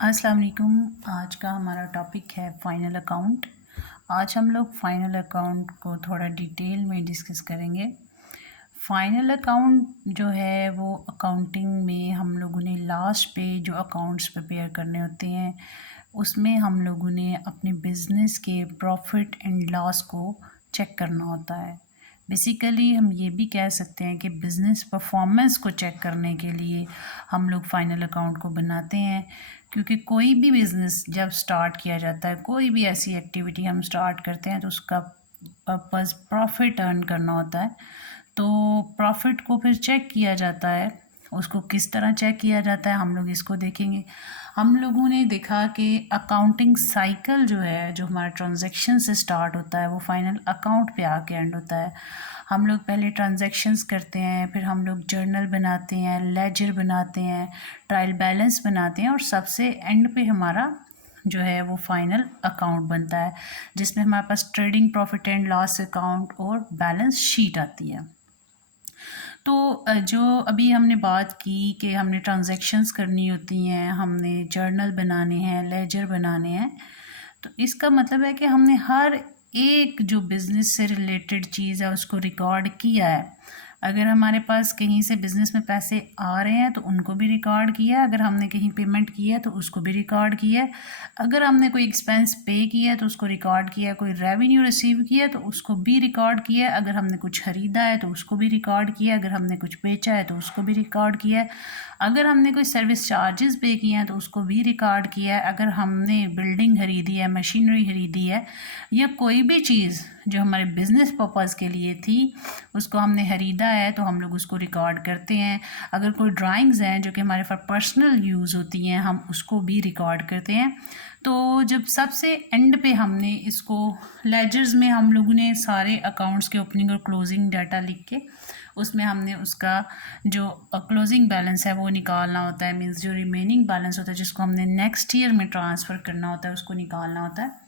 अस्सलाम वालेकुम। आज का हमारा टॉपिक है फ़ाइनल अकाउंट। आज हम लोग फ़ाइनल अकाउंट को थोड़ा डिटेल में डिस्कस करेंगे। फ़ाइनल अकाउंट जो है वो अकाउंटिंग में हम लोगों ने लास्ट पे जो अकाउंट्स प्रिपेयर करने होते हैं उसमें हम लोगों ने अपने बिज़नेस के प्रॉफिट एंड लॉस को चेक करना होता है। बेसिकली हम ये भी कह सकते हैं कि बिज़नेस परफॉर्मेंस को चेक करने के लिए हम लोग फ़ाइनल अकाउंट को बनाते हैं, क्योंकि कोई भी बिज़नेस जब स्टार्ट किया जाता है, कोई भी ऐसी एक्टिविटी हम स्टार्ट करते हैं तो उसका पर्पस प्रॉफिट अर्न करना होता है। तो प्रॉफिट को फिर चेक किया जाता है। उसको किस तरह चेक किया जाता है हम लोग इसको देखेंगे। हम लोगों ने देखा कि अकाउंटिंग साइकिल जो है, जो हमारा ट्रांजैक्शन से स्टार्ट होता है, वो फाइनल अकाउंट पे आके एंड होता है। हम लोग पहले ट्रांजैक्शंस करते हैं, फिर हम लोग जर्नल बनाते हैं, लेजर बनाते हैं, ट्रायल बैलेंस बनाते हैं और सबसे एंड पे हमारा जो है वो फाइनल अकाउंट बनता है, जिसमें हमारे पास trading profit and loss account और बैलेंस शीट आती है। तो जो अभी हमने बात की कि हमने ट्रांजैक्शंस करनी होती हैं, हमने जर्नल बनाने हैं, लेजर बनाने हैं, तो इसका मतलब है कि हमने हर एक जो बिज़नेस से रिलेटेड चीज़ है उसको रिकॉर्ड किया है। अगर हमारे पास कहीं से बिज़नेस में पैसे आ रहे हैं तो उनको भी रिकॉर्ड किया है, अगर हमने कहीं पेमेंट की है तो उसको भी रिकॉर्ड किया है, अगर हमने कोई एक्सपेंस पे किया है तो उसको रिकॉर्ड किया है, कोई रेवेन्यू रिसीव किया है तो उसको भी रिकॉर्ड किया है, अगर हमने कुछ ख़रीदा है तो उसको भी रिकॉर्ड किया है, अगर हमने कुछ बेचा है तो उसको भी रिकॉर्ड किया है, अगर हमने कोई सर्विस चार्जेस पे किए हैं तो उसको भी रिकॉर्ड किया है, अगर हमने बिल्डिंग खरीदी है, मशीनरी खरीदी है या कोई भी चीज़ जो हमारे बिज़नेस पर्पज़ के लिए थी उसको हमने ख़रीदा है तो हम लोग उसको रिकॉर्ड करते हैं। अगर कोई ड्राइंग्स हैं जो कि हमारे फॉर पर्सनल यूज़ होती हैं हम उसको भी रिकॉर्ड करते हैं। तो जब सबसे एंड पे हमने इसको लेजर्स में हम लोगों ने सारे अकाउंट्स के ओपनिंग और क्लोजिंग डाटा लिख के उसमें हमने उसका जो क्लोजिंग बैलेंस है वो निकालना होता है, मीन्स जो रिमेनिंग बैलेंस होता है जिसको हमने नेक्स्ट ईयर में ट्रांसफ़र करना होता है उसको निकालना होता है।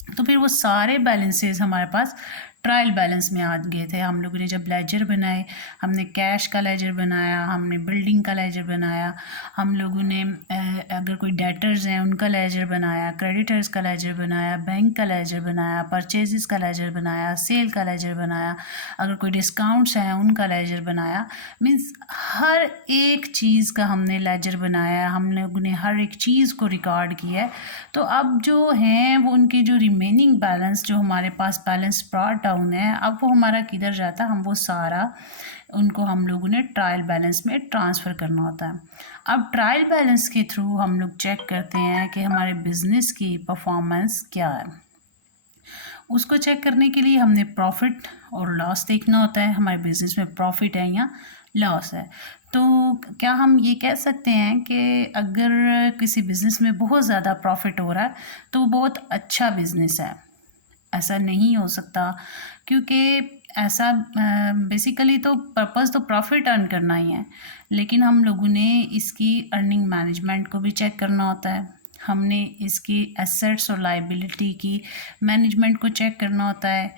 तो फिर वो सारे बैलेंसेस हमारे पास ट्रायल बैलेंस में आ गए थे। हम लोगों ने जब लेजर बनाए, हमने कैश का लेजर बनाया, हमने बिल्डिंग का लेजर बनाया, हम लोगों ने अगर कोई डेटर्स हैं उनका लेजर बनाया, क्रेडिटर्स का लेजर बनाया, बैंक का लेजर बनाया, परचेजेस का लेजर बनाया, सेल का लेजर बनाया, अगर कोई डिस्काउंट्स हैं उनका लेजर बनाया। मीन्स हर एक चीज़ का हमने लेजर बनाया, हम लोगों ने हर एक चीज़ को रिकॉर्ड किया है। तो अब जो हैं वो उनके जो रिमेनिंग बैलेंस जो हमारे पास बैलेंस ब्रॉट डाउन है, अब वो हमारा किधर जाता है, हम वो सारा उनको हम लोगों ने ट्रायल बैलेंस में ट्रांसफ़र करना होता है। अब ट्रायल बैलेंस के थ्रू हम लोग चेक करते हैं कि हमारे बिज़नेस की परफॉर्मेंस क्या है। उसको चेक करने के लिए हमने प्रॉफिट और लॉस देखना होता है, हमारे बिज़नेस में प्रॉफिट है या लॉस है। तो क्या हम ये कह सकते हैं कि अगर किसी बिज़नेस में बहुत ज़्यादा प्रॉफिट हो रहा है तो वो बहुत अच्छा बिज़नेस है? ऐसा नहीं हो सकता, क्योंकि ऐसा बेसिकली तो पर्पस तो प्रॉफिट अर्न करना ही है, लेकिन हम लोगों ने इसकी अर्निंग मैनेजमेंट को भी चेक करना होता है। हमने इसकी एसेट्स और लायबिलिटी की मैनेजमेंट को चेक करना होता है।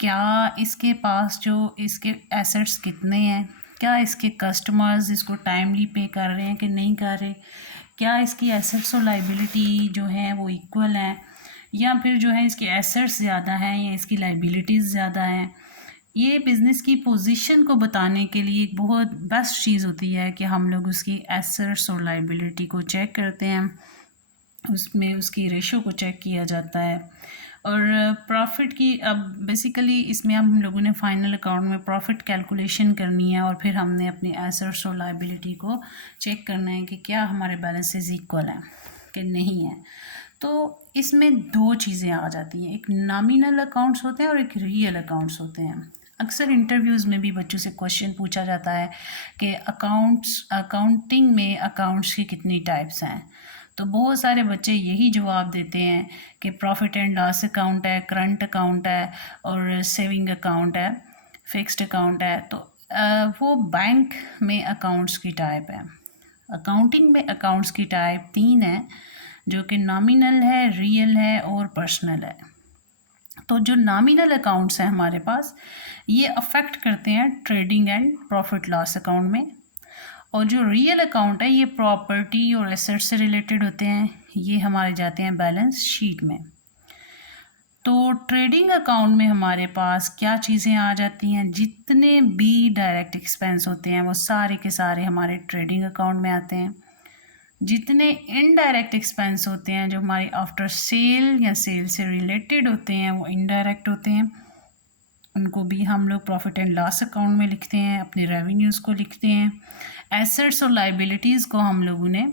क्या इसके पास जो इसके एसेट्स कितने हैं, क्या इसके कस्टमर्स इसको टाइमली पे कर रहे हैं कि नहीं कर रहे, क्या इसकी एसेट्स और लायबिलिटी जो हैं वो इक्वल हैं, या फिर जो है इसके एसेट्स ज़्यादा हैं या इसकी लायबिलिटीज़ ज़्यादा हैं। ये बिज़नेस की पोजीशन को बताने के लिए एक बहुत बेस्ट चीज़ होती है कि हम लोग उसकी एसेट्स और लायबिलिटी को चेक करते हैं, उसमें उसकी रेशो को चेक किया जाता है। और प्रॉफिट की अब बेसिकली इसमें अब हम लोगों ने फाइनल अकाउंट में प्रॉफिट कैलकुलेशन करनी है और फिर हमने अपनी एसेट्स और लायबिलिटी को चेक करना है कि क्या हमारे बैलेंसेस इक्वल हैं कि नहीं है। तो इसमें दो चीज़ें आ जाती हैं, एक नॉमिनल अकाउंट्स होते हैं और एक रियल अकाउंट्स होते हैं। अक्सर इंटरव्यूज़ में भी बच्चों से क्वेश्चन पूछा जाता है कि अकाउंटिंग में अकाउंट्स की कितनी टाइप्स हैं। तो बहुत सारे बच्चे यही जवाब देते हैं कि प्रॉफिट एंड लॉस अकाउंट है, करंट अकाउंट है और सेविंग अकाउंट है, फिक्स्ड अकाउंट है। तो वो बैंक में अकाउंट्स की टाइप है। अकाउंटिंग में अकाउंट्स की टाइप तीन है, जो कि नॉमिनल है, रियल है और पर्सनल है। तो जो नॉमिनल अकाउंट्स हैं हमारे पास, ये अफेक्ट करते हैं trading and profit loss account में, और जो रियल अकाउंट है ये प्रॉपर्टी और एसेट से रिलेटेड होते हैं, ये हमारे जाते हैं बैलेंस शीट में। तो ट्रेडिंग अकाउंट में हमारे पास क्या चीज़ें आ जाती हैं, जितने भी डायरेक्ट एक्सपेंस होते हैं वो सारे के सारे हमारे ट्रेडिंग अकाउंट में आते हैं। जितने इनडायरेक्ट एक्सपेंस होते हैं जो हमारे आफ्टर सेल या सेल से रिलेटेड होते हैं वो इनडायरेक्ट होते हैं, उनको भी हम लोग प्रॉफिट एंड लॉस अकाउंट में लिखते हैं, अपने रेवेन्यूज़ को लिखते हैं। एसेट्स और लाइबिलिटीज़ को हम लोगों ने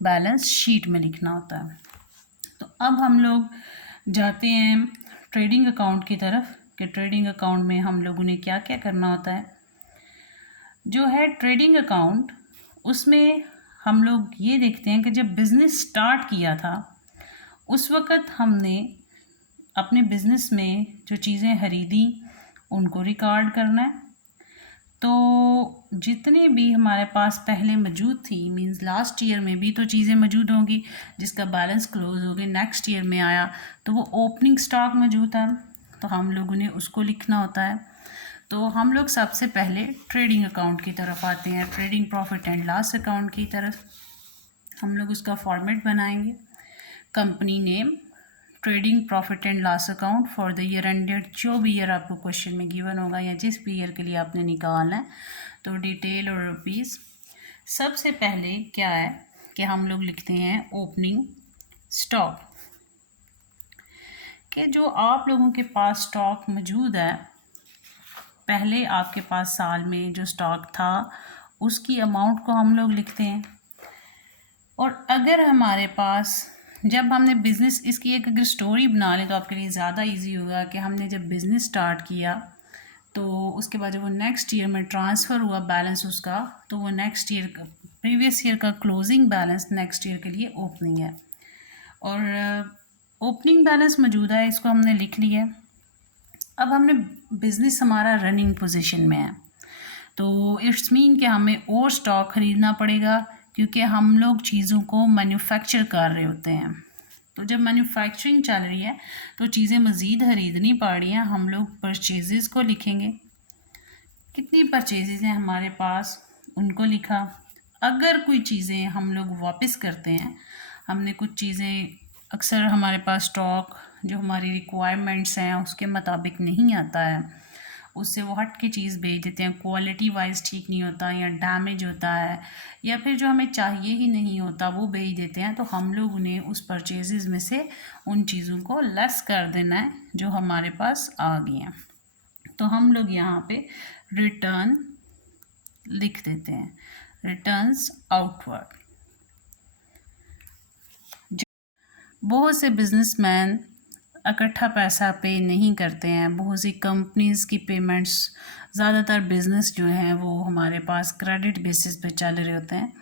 बैलेंस शीट में लिखना होता है। तो अब हम लोग जाते हैं ट्रेडिंग अकाउंट की तरफ कि ट्रेडिंग अकाउंट में हम लोगों ने क्या क्या करना होता है। जो है ट्रेडिंग अकाउंट, उसमें हम लोग ये देखते हैं कि जब बिज़नेस स्टार्ट किया था उस वक़्त हमने अपने बिज़नेस में जो चीज़ें खरीदी उनको रिकॉर्ड करना है। तो जितनी भी हमारे पास पहले मौजूद थी, मींस लास्ट ईयर में भी तो चीज़ें मौजूद होंगी जिसका बैलेंस क्लोज हो गया, नेक्स्ट ईयर में आया तो वो ओपनिंग स्टॉक मौजूद है, तो हम लोगों ने उसको लिखना होता है। तो हम लोग सबसे पहले ट्रेडिंग अकाउंट की तरफ आते हैं, trading profit and loss account की तरफ। हम लोग उसका फॉर्मेट बनाएंगे, company name, trading profit and loss account for the year ended, जो भी ईयर आपको क्वेश्चन में गिवन होगा या जिस भी ईयर के लिए आपने निकालना है, तो डिटेल और रुपीज़। सबसे पहले क्या है कि हम लोग लिखते हैं ओपनिंग स्टॉक, कि जो आप लोगों के पास स्टॉक मौजूद है, पहले आपके पास साल में जो स्टॉक था उसकी अमाउंट को हम लोग लिखते हैं। और अगर हमारे पास, जब हमने बिज़नेस, इसकी एक अगर स्टोरी बना लें तो आपके लिए ज़्यादा इजी होगा कि हमने जब बिज़नेस स्टार्ट किया तो उसके बाद जब वो नेक्स्ट ईयर में ट्रांसफ़र हुआ बैलेंस उसका, तो वो नेक्स्ट ईयर का, प्रीवियस ईयर का क्लोजिंग बैलेंस नेक्स्ट ईयर के लिए ओपनिंग है। और ओपनिंग बैलेंस मौजूद है, इसको हमने लिख लिया। अब हमने बिज़नेस हमारा रनिंग पोजीशन में है, तो इट्स मीन कि हमें और स्टॉक ख़रीदना पड़ेगा क्योंकि हम लोग चीज़ों को मैन्युफैक्चर कर रहे होते हैं। तो जब मैन्युफैक्चरिंग चल रही है तो चीज़ें मज़ीद ख़रीदनी पड़ रही हैं, हम लोग परचेज़ेस को लिखेंगे, कितनी परचेज़ेस हैं हमारे पास उनको लिखा। अगर कोई चीज़ें हम लोग वापस करते हैं, हमने कुछ चीज़ें, अक्सर हमारे पास स्टॉक जो हमारी रिक्वायरमेंट्स हैं उसके मुताबिक नहीं आता है, उससे वो हट के चीज़ भेज देते हैं, क्वालिटी वाइज ठीक नहीं होता या डैमेज होता है या फिर जो हमें चाहिए ही नहीं होता वो भेज देते हैं, तो हम लोग उन्हें उस परचेज़ में से उन चीज़ों को लेस कर देना है जो हमारे पास आ गई हैं। तो हम लोग यहाँ पे रिटर्न लिख देते हैं, रिटर्न्स आउटवर्ड। बहुत से बिजनेसमैन इकट्ठा पैसा पे नहीं करते हैं, बहुत सी कंपनीज़ की पेमेंट्स, ज़्यादातर बिज़नेस जो हैं वो हमारे पास क्रेडिट बेसिस पे चल रहे होते हैं।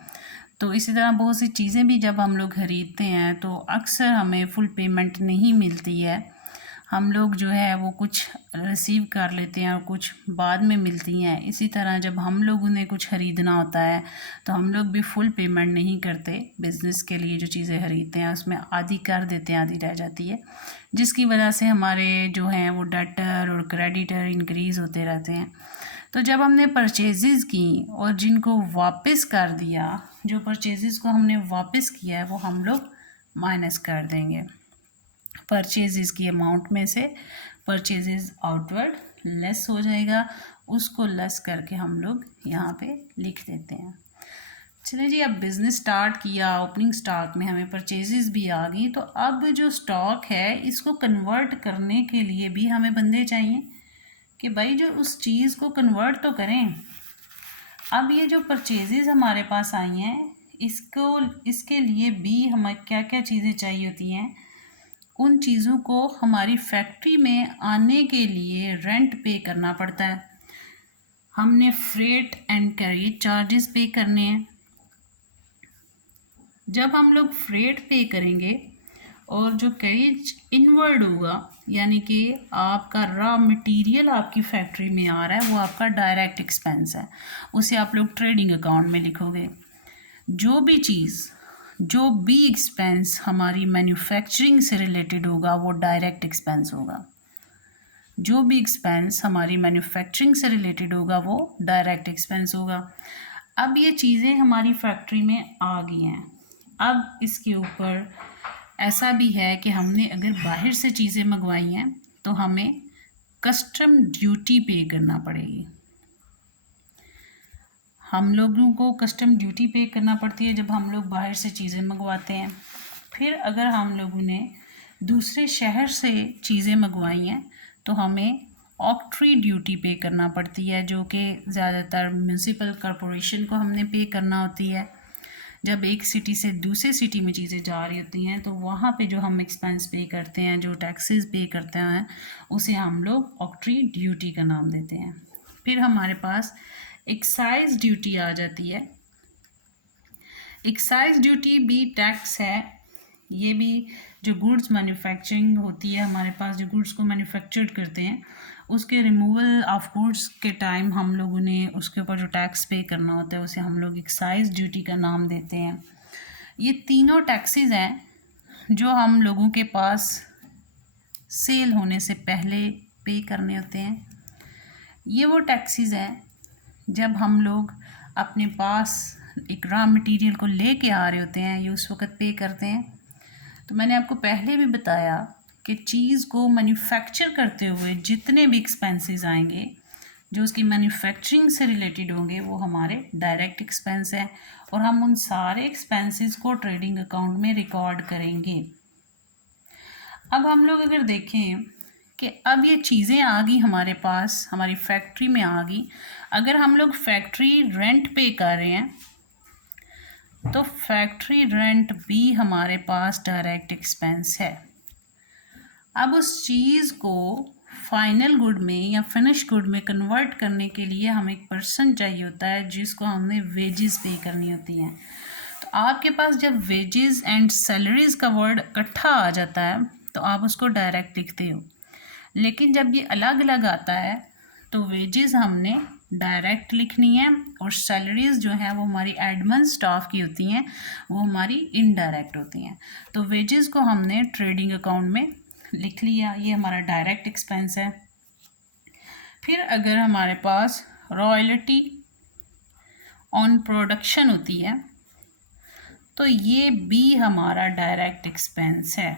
तो इसी तरह बहुत सी चीज़ें भी जब हम लोग ख़रीदते हैं तो अक्सर हमें फुल पेमेंट नहीं मिलती है, हम लोग जो है वो कुछ रिसीव कर लेते हैं और कुछ बाद में मिलती हैं। इसी तरह जब हम लोग उन्हें कुछ ख़रीदना होता है तो हम लोग भी फुल पेमेंट नहीं करते, बिज़नेस के लिए जो चीज़ें ख़रीदते हैं उसमें आधी कर देते हैं, आधी रह जाती है, जिसकी वजह से हमारे जो हैं वो डेटर और क्रेडिटर इंक्रीज़ होते रहते हैं। तो जब हमने परचेज़ की और जिनको वापस कर दिया, जो परचेज़ को हमने वापस किया है वो हम लोग माइनस कर देंगे परचेज़ की अमाउंट में से, परचेज़ आउटवर्ड लेस हो जाएगा, उसको लेस करके हम लोग यहाँ पे लिख देते हैं। चलिए जी, अब बिज़नेस स्टार्ट किया, ओपनिंग स्टॉक में हमें परचेज़ भी आ गई, तो अब जो स्टॉक है इसको कन्वर्ट करने के लिए भी हमें बंदे चाहिए कि भाई जो उस चीज़ को कन्वर्ट तो करें। अब ये जो परचेज़ हमारे पास आई हैं इसके लिए भी हमें क्या क्या चीज़ें चाहिए होती हैं, उन चीज़ों को हमारी फैक्ट्री में आने के लिए रेंट पे करना पड़ता है, हमने फ्रेट एंड कैरिज चार्जेस पे करने हैं। जब हम लोग फ्रेट पे करेंगे और जो कैरिज इनवर्ड होगा, यानी कि आपका रॉ मटेरियल आपकी फैक्ट्री में आ रहा है वो आपका डायरेक्ट एक्सपेंस है, उसे आप लोग ट्रेडिंग अकाउंट में लिखोगे। जो भी एक्सपेंस हमारी मैन्युफैक्चरिंग से रिलेटेड होगा वो डायरेक्ट एक्सपेंस होगा, जो भी एक्सपेंस हमारी मैन्युफैक्चरिंग से रिलेटेड होगा वो डायरेक्ट एक्सपेंस होगा। अब ये चीज़ें हमारी फैक्ट्री में आ गई हैं। अब इसके ऊपर ऐसा भी है कि हमने अगर बाहर से चीज़ें मंगवाई हैं तो हमें कस्टम ड्यूटी पे करना पड़ेगी। हम लोगों को कस्टम ड्यूटी पे करना पड़ती है जब हम लोग बाहर से चीज़ें मंगवाते हैं। फिर अगर हम लोगों ने दूसरे शहर से चीज़ें मंगवाई हैं तो हमें ऑक्ट्री ड्यूटी पे करना पड़ती है, जो कि ज़्यादातर म्यूनसिपल कॉरपोरेशन को हमने पे करना होती है। जब एक सिटी से दूसरे सिटी में चीज़ें जा रही होती हैं तो वहाँ पे जो हम एक्सपेंस पे करते हैं, जो टैक्सेस पे करते हैं, उसे हम लोग ऑक्ट्री ड्यूटी का नाम देते हैं। फिर हमारे पास एक्साइज ड्यूटी आ जाती है। एक्साइज ड्यूटी भी टैक्स है। ये भी जो गुड्स मैन्युफैक्चरिंग होती है, हमारे पास जो गुड्स को मैन्युफैक्चर करते हैं उसके रिमूवल ऑफ गुड्स के टाइम हम लोगों ने उसके ऊपर जो टैक्स पे करना होता है उसे हम लोग एक्साइज ड्यूटी का नाम देते हैं। ये तीनों टैक्सेस हैं जो हम लोगों के पास सेल होने से पहले पे करने होते हैं। ये वो टैक्सेस हैं जब हम लोग अपने पास एक रॉ मटेरियल को लेके आ रहे होते हैं, ये उस वक्त पे करते हैं। तो मैंने आपको पहले भी बताया कि चीज़ को मैन्युफैक्चर करते हुए जितने भी एक्सपेंसेस आएंगे जो उसकी मैन्युफैक्चरिंग से रिलेटेड होंगे वो हमारे डायरेक्ट एक्सपेंस हैं, और हम उन सारे एक्सपेंसेस को ट्रेडिंग अकाउंट में रिकॉर्ड करेंगे। अब हम लोग अगर देखें कि अब ये चीज़ें आ गई हमारे पास, हमारी फैक्ट्री में आ गई। अगर हम लोग फैक्ट्री रेंट पे कर रहे हैं तो फैक्ट्री रेंट भी हमारे पास डायरेक्ट एक्सपेंस है। अब उस चीज़ को फाइनल गुड में या फिनिश गुड में कन्वर्ट करने के लिए हमें एक पर्सन चाहिए होता है जिसको हमने वेजेस पे करनी होती हैं। तो आपके पास जब वेजेस एंड सैलरीज़ का वर्ड इकट्ठा आ जाता है तो आप उसको डायरेक्ट लिखते हो, लेकिन जब ये अलग अलग आता है तो वेजेस हमने डायरेक्ट लिखनी है और सैलरीज़ जो है वो हमारी एडमिन स्टाफ की होती हैं, वो हमारी इनडायरेक्ट होती हैं। तो वेजेस को हमने ट्रेडिंग अकाउंट में लिख लिया, ये हमारा डायरेक्ट एक्सपेंस है। फिर अगर हमारे पास रॉयल्टी ऑन प्रोडक्शन होती है तो ये भी हमारा डायरेक्ट एक्सपेंस है।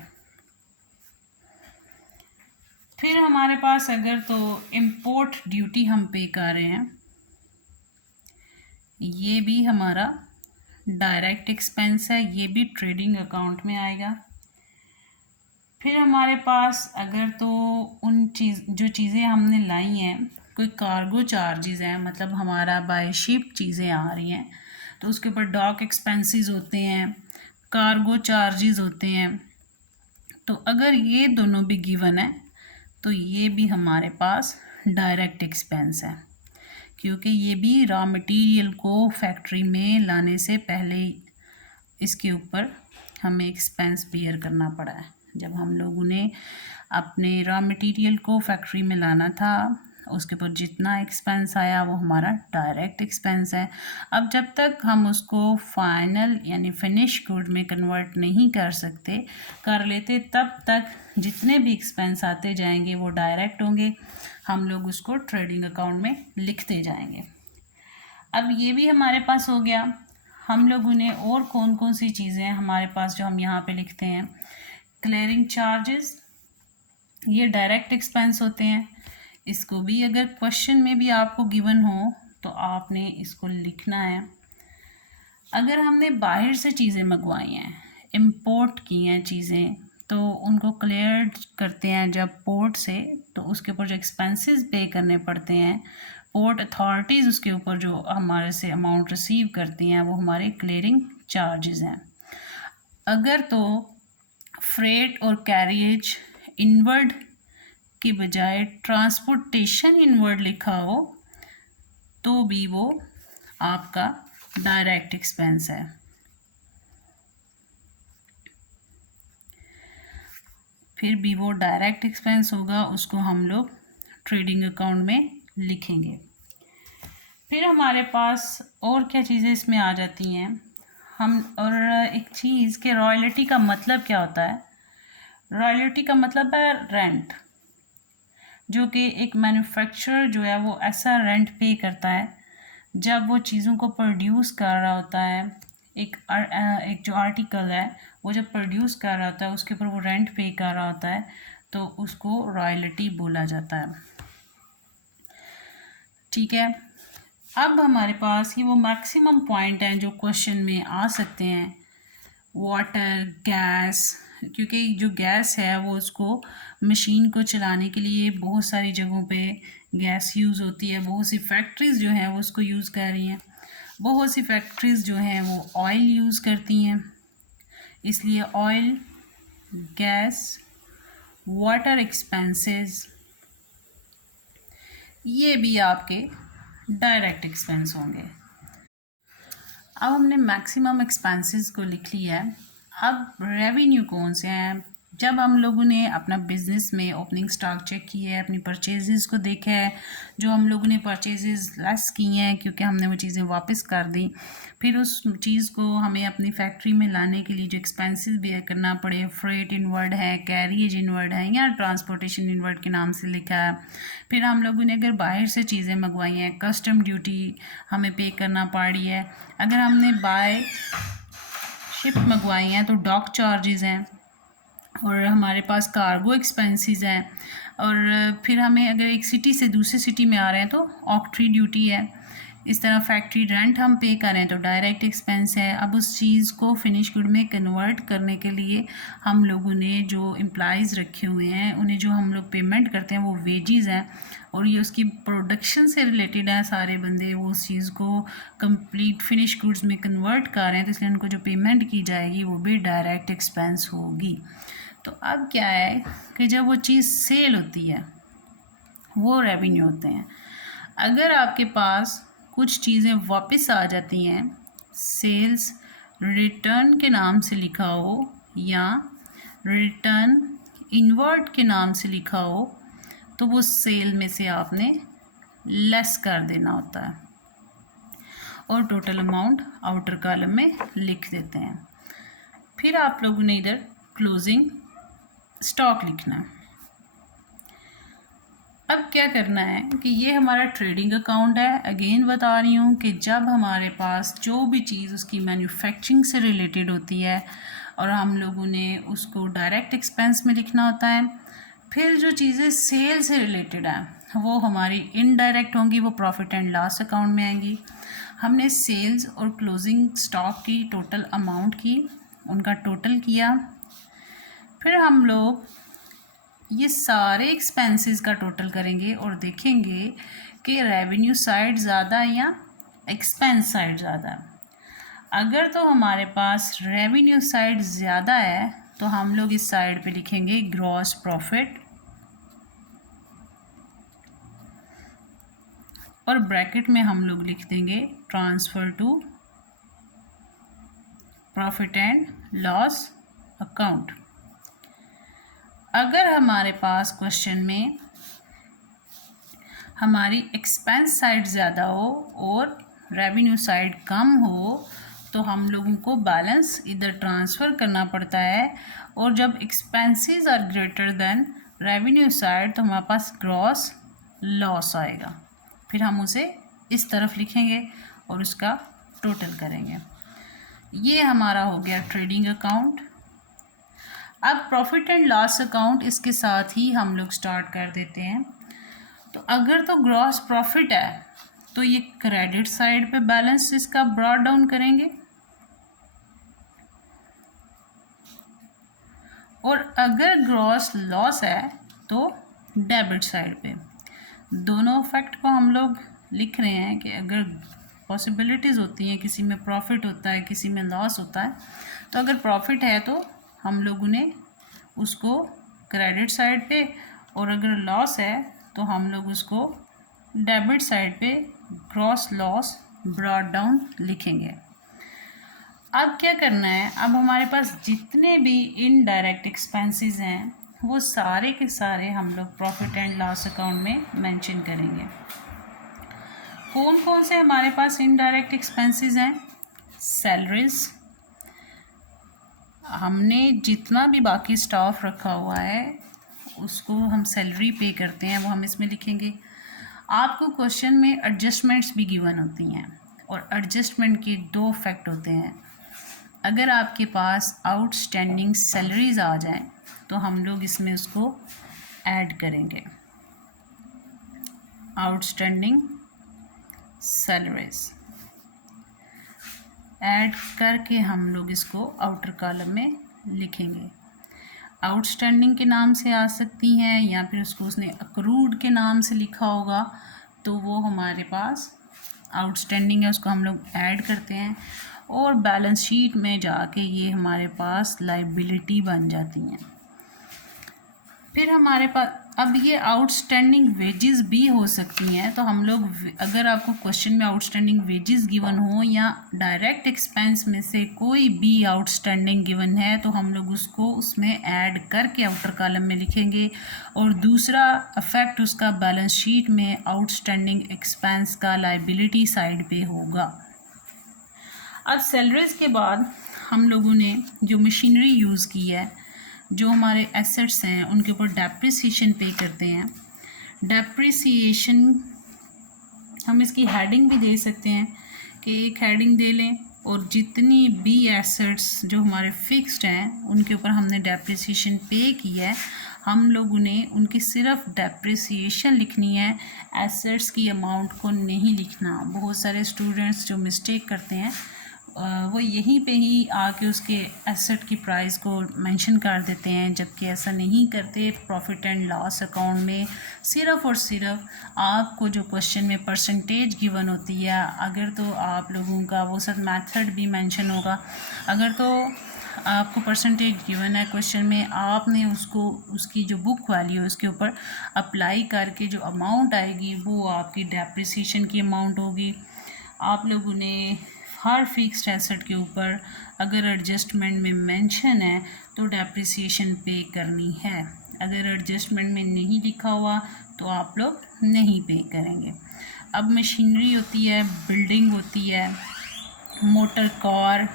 फिर हमारे पास अगर तो इंपोर्ट ड्यूटी हम पे कर रहे हैं, ये भी हमारा डायरेक्ट एक्सपेंस है, ये भी ट्रेडिंग अकाउंट में आएगा। फिर हमारे पास अगर तो जो चीज़ें हमने लाई हैं, कोई कार्गो चार्जेस हैं, मतलब हमारा बाय शिप चीज़ें आ रही हैं तो उसके ऊपर डॉक एक्सपेंसेस होते हैं, कार्गो चार्जेस होते हैं। तो अगर ये दोनों भी गिवन है तो ये भी हमारे पास डायरेक्ट एक्सपेंस है, क्योंकि ये भी रॉ मटेरियल को फैक्ट्री में लाने से पहले इसके ऊपर हमें एक्सपेंस बियर करना पड़ा है। जब हम लोगों ने अपने रॉ मटेरियल को फैक्ट्री में लाना था उसके ऊपर जितना एक्सपेंस आया वो हमारा डायरेक्ट एक्सपेंस है। अब जब तक हम उसको फाइनल यानी फिनिश गुड में कन्वर्ट नहीं कर लेते तब तक जितने भी एक्सपेंस आते जाएंगे वो डायरेक्ट होंगे, हम लोग उसको ट्रेडिंग अकाउंट में लिखते जाएंगे। अब ये भी हमारे पास हो गया। हम लोगों ने और कौन कौन सी चीज़ें हैं हमारे पास जो हम यहाँ पे लिखते हैं, क्लियरिंग चार्जेस, ये डायरेक्ट एक्सपेंस होते हैं। इसको भी अगर क्वेश्चन में भी आपको गिवन हो तो आपने इसको लिखना है। अगर हमने बाहर से चीज़ें मंगवाई हैं, इंपोर्ट की हैं चीज़ें, तो उनको क्लियर करते हैं जब पोर्ट से, तो उसके ऊपर जो एक्सपेंसेस पे करने पड़ते हैं, पोर्ट अथॉरिटीज़ उसके ऊपर जो हमारे से अमाउंट रिसीव करती हैं वो हमारे क्लियरिंग चार्जेस हैं। अगर तो फ्रेट और कैरिएज इनवर्ड की बजाय ट्रांसपोर्टेशन इनवर्ड लिखा हो तो भी वो आपका डायरेक्ट एक्सपेंस है। फिर भी वो डायरेक्ट एक्सपेंस होगा, उसको हम लोग ट्रेडिंग अकाउंट में लिखेंगे। फिर हमारे पास और क्या चीज़ें इसमें आ जाती हैं और एक चीज़ के रॉयल्टी का मतलब क्या होता है। रॉयल्टी का मतलब है रेंट, जो कि एक मैन्युफैक्चरर जो है वो ऐसा रेंट पे करता है जब वो चीज़ों को प्रोड्यूस कर रहा होता है, एक जो आर्टिकल है वो जब प्रोड्यूस कर रहा होता है उसके ऊपर वो रेंट पे कर रहा होता है तो उसको रॉयल्टी बोला जाता है। ठीक है, अब हमारे पास ये वो मैक्सिमम पॉइंट हैं जो क्वेश्चन में आ सकते हैं। वाटर, गैस, क्योंकि जो गैस है वो उसको मशीन को चलाने के लिए बहुत सारी जगहों पे गैस यूज़ होती है। बहुत सी फैक्ट्रीज़ जो हैं वो उसको यूज़ कर रही हैं। बहुत सी फैक्ट्रीज़ जो हैं वो ऑयल यूज़ करती हैं, इसलिए ऑयल, गैस, वाटर एक्सपेंसेस ये भी आपके डायरेक्ट एक्सपेंस होंगे। अब हमने मैक्सिमम एक्सपेंसेस को लिख लिया है। अब रेवेन्यू कौन से हैं? जब हम लोगों ने अपना बिज़नेस में ओपनिंग स्टॉक चेक किया है, अपनी परचेजेस को देखा है, जो हम लोगों ने परचेजेस लेस की हैं क्योंकि हमने वो चीज़ें वापस कर दी, फिर उस चीज़ को हमें अपनी फैक्ट्री में लाने के लिए जो एक्सपेंसेस बेयर करना पड़े, फ्रेट इनवर्ड है, कैरिएज इनवर्ड है या ट्रांसपोर्टेशन इनवर्ड के नाम से लिखा है। फिर हम लोगों ने अगर बाहर से चीज़ें मंगवाई हैं, कस्टम ड्यूटी हमें पे करना पड़ रही है। अगर हमने बाय शिप मंगवाई हैं तो डॉक चार्जेस हैं, और हमारे पास कार्गो एक्सपेंसेस हैं, और फिर हमें अगर एक सिटी से दूसरी सिटी में आ रहे हैं तो ऑक्ट्री ड्यूटी है। इस तरह फैक्ट्री रेंट हम पे करें तो डायरेक्ट एक्सपेंस है। अब उस चीज़ को फिनिश गुड में कन्वर्ट करने के लिए हम लोगों ने जो एम्प्लॉइज़ रखे हुए हैं उन्हें जो हम लोग पेमेंट करते हैं वो वेजेस हैं, और ये उसकी प्रोडक्शन से रिलेटेड है। सारे बंदे वो उस चीज़ को कंप्लीट फिनिश गुड्स में कन्वर्ट कर रहे हैं, तो इसलिए उनको जो पेमेंट की जाएगी वो भी डायरेक्ट एक्सपेंस होगी। तो अब क्या है कि जब वो चीज़ सेल होती है वो रेवेन्यू होते हैं। अगर आपके पास कुछ चीज़ें वापस आ जाती हैं, सेल्स रिटर्न के नाम से लिखा हो या रिटर्न इनवर्ट के नाम से लिखा हो, तो वो सेल में से आपने लेस कर देना होता है और टोटल अमाउंट आउटर कॉलम में लिख देते हैं। फिर आप लोगों ने इधर क्लोजिंग स्टॉक लिखना है। अब क्या करना है कि ये हमारा ट्रेडिंग अकाउंट है। अगेन बता रही हूँ कि जब हमारे पास जो भी चीज़ उसकी मैन्युफैक्चरिंग से रिलेटेड होती है और हम लोगों ने उसको डायरेक्ट एक्सपेंस में लिखना होता है, फिर जो चीज़ें सेल से रिलेटेड हैं वो हमारी इनडायरेक्ट होंगी, वो प्रॉफिट एंड लॉस अकाउंट में आएंगी। हमने सेल्स और क्लोजिंग स्टॉक की टोटल अमाउंट की, उनका टोटल किया, फिर हम लोग ये सारे एक्सपेंसेस का टोटल करेंगे और देखेंगे कि रेवेन्यू साइड ज़्यादा है या एक्सपेंस साइड ज़्यादा है। अगर तो हमारे पास रेवेन्यू साइड ज़्यादा है तो हम लोग इस साइड पे लिखेंगे ग्रॉस प्रॉफिट, और ब्रैकेट में हम लोग लिख देंगे transfer to profit and loss account. अगर हमारे पास क्वेश्चन में हमारी एक्सपेंस साइड ज़्यादा हो और रेवेन्यू साइड कम हो तो हम लोगों को बैलेंस इधर ट्रांसफ़र करना पड़ता है, और जब expenses are greater than revenue side तो हमारे पास ग्रॉस लॉस आएगा। फिर हम उसे इस तरफ लिखेंगे और उसका टोटल करेंगे। ये हमारा हो गया ट्रेडिंग अकाउंट। अब प्रॉफिट एंड लॉस अकाउंट इसके साथ ही हम लोग स्टार्ट कर देते हैं। तो अगर तो ग्रॉस प्रॉफिट है तो ये क्रेडिट साइड पे बैलेंस इसका ब्रॉट डाउन करेंगे, और अगर ग्रॉस लॉस है तो डेबिट साइड पे। दोनों फैक्ट को हम लोग लिख रहे हैं कि अगर पॉसिबिलिटीज़ होती हैं, किसी में प्रॉफिट होता है किसी में लॉस होता है, तो अगर प्रॉफिट है तो हम लोगों ने उसको क्रेडिट साइड पे, और अगर लॉस है तो हम लोग उसको डेबिट साइड पे ग्रॉस लॉस ब्रॉट डाउन लिखेंगे। अब क्या करना है, अब हमारे पास जितने भी इनडायरेक्ट एक्सपेंसेस हैं वो सारे के सारे हम लोग प्रॉफिट एंड लॉस अकाउंट में मेंशन करेंगे। कौन कौन से हमारे पास इनडायरेक्ट एक्सपेंसेस हैं? सैलरीज, हमने जितना भी बाकी स्टाफ रखा हुआ है उसको हम सैलरी पे करते हैं, वो हम इसमें लिखेंगे। आपको क्वेश्चन में एडजस्टमेंट्स भी गिवन होती हैं और एडजस्टमेंट के दो फैक्ट होते हैं। अगर आपके पास आउटस्टैंडिंग सैलरीज आ जाएं तो हम लोग इसमें उसको ऐड करेंगे, आउटस्टैंडिंग सैलरीज ऐड करके हम लोग इसको आउटर कॉलम में लिखेंगे। आउटस्टैंडिंग के नाम से आ सकती हैं या फिर उसको उसने अक्रूड के नाम से लिखा होगा, तो वो हमारे पास आउटस्टैंडिंग है, उसको हम लोग ऐड करते हैं और बैलेंस शीट में जाके ये हमारे पास लायबिलिटी बन जाती हैं। फिर हमारे पास अब ये आउटस्टैंडिंग वेजेस भी हो सकती हैं, तो हम लोग अगर आपको क्वेश्चन में आउटस्टैंडिंग वेजेस गिवन हो या डायरेक्ट एक्सपेंस में से कोई भी आउटस्टैंडिंग गिवन है तो हम लोग उसको उसमें ऐड करके आउटर कॉलम में लिखेंगे और दूसरा इफेक्ट उसका बैलेंस शीट में आउटस्टैंडिंग एक्सपेंस का लायबिलिटी साइड पे होगा। अब सैलरीज के बाद हम लोगों ने जो मशीनरी यूज़ की है, जो हमारे एसेट्स हैं उनके ऊपर डेप्रिसिएशन पे करते हैं। डेप्रिसिएशन हम इसकी हेडिंग भी दे सकते हैं कि एक हेडिंग दे लें और जितनी भी एसेट्स जो हमारे फिक्स्ड हैं उनके ऊपर हमने डेप्रिसिएशन पे किया है, हम लोगों ने उनकी सिर्फ डेप्रिसिएशन लिखनी है, एसेट्स की अमाउंट को नहीं लिखना। बहुत सारे स्टूडेंट्स जो मिस्टेक करते हैं वो यहीं पे ही आके उसके एसेट की प्राइस को मेंशन कर देते हैं, जबकि ऐसा नहीं करते। प्रॉफिट एंड लॉस अकाउंट में सिर्फ़ और सिर्फ आपको जो क्वेश्चन में परसेंटेज गिवन होती है, अगर तो आप लोगों का वो सब मेथड भी मेंशन होगा। अगर तो आपको परसेंटेज गिवन है क्वेश्चन में, आपने उसको उसकी जो बुक वैल्यू है उसके ऊपर अप्लाई करके जो अमाउंट आएगी वो आपकी डेप्रिसिएशन की अमाउंट होगी। आप लोगों ने हर फिक्स्ड एसेट के ऊपर अगर एडजस्टमेंट में मेंशन है तो डेप्रिसिएशन पे करनी है। अगर एडजस्टमेंट में नहीं लिखा हुआ तो आप लोग नहीं पे करेंगे। अब मशीनरी होती है, बिल्डिंग होती है, मोटर कार,